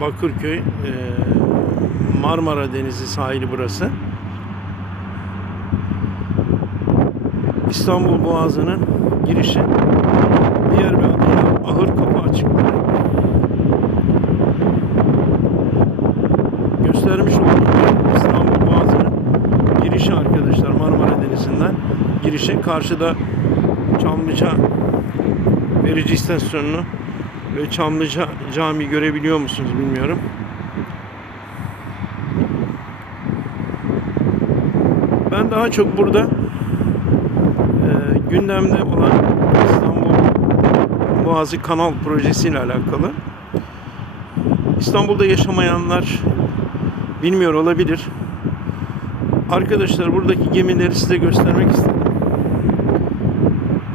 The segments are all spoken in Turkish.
Bakırköy, e, Marmara Denizi sahili burası. İstanbul Boğazı'nın girişi. Diğer bir adıyla Ahır Kapı Açıklığı. Göstermiş olduğum İstanbul Boğazı'nın girişi arkadaşlar Marmara Denizi'nden girişi. Karşıda Çamlıca verici istasyonunu ve Çamlıca Camii görebiliyor musunuz bilmiyorum. Ben daha çok burada e, gündemde olan İstanbul Boğazı Kanal Projesi ile alakalı. İstanbul'da yaşamayanlar bilmiyor olabilir. Arkadaşlar buradaki gemileri size göstermek istedim.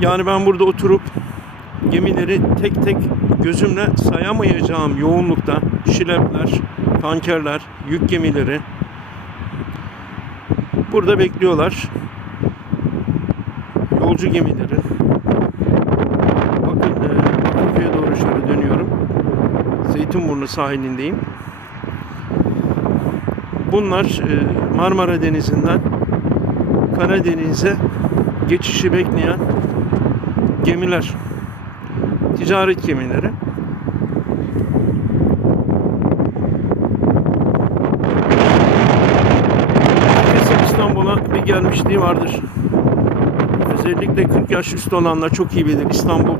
Yani ben burada oturup gemileri tek tek gözümle sayamayacağım yoğunlukta şilepler, tankerler, yük gemileri burada bekliyorlar. Yolcu gemileri. Bakın e, Bakırköy'e doğru şöyle dönüyorum. Zeytinburnu sahilindeyim. Bunlar e, Marmara Denizi'nden Karadeniz'e geçişi bekleyen gemiler. Ticaret gemileri. Kesin İstanbul'a bir gelmişliği vardır. Özellikle 40 yaş üstü olanlar çok iyi bilir. İstanbul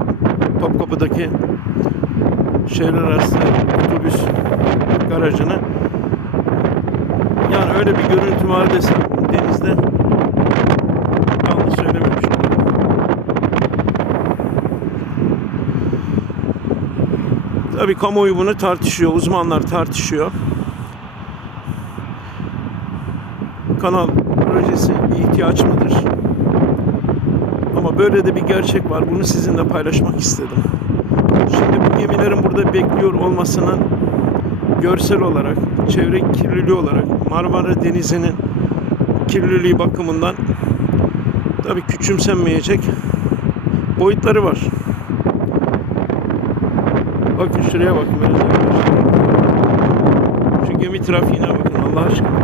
Topkapı'daki şehirler arası otobüs garajını. Yani öyle bir görüntü var desem denizde Tabii kamuoyu bunu tartışıyor, uzmanlar tartışıyor. Kanal projesi bir ihtiyaç mıdır? Ama böyle de bir gerçek var. Bunu sizinle paylaşmak istedim. Şimdi bu gemilerin burada bekliyor olmasının görsel olarak, çevre kirliliği olarak, Marmara Denizi'nin kirliliği bakımından tabii küçümsenmeyecek boyutları var. Bakın şuraya bakın. Şu gemi trafiğine bakın Allah aşkına.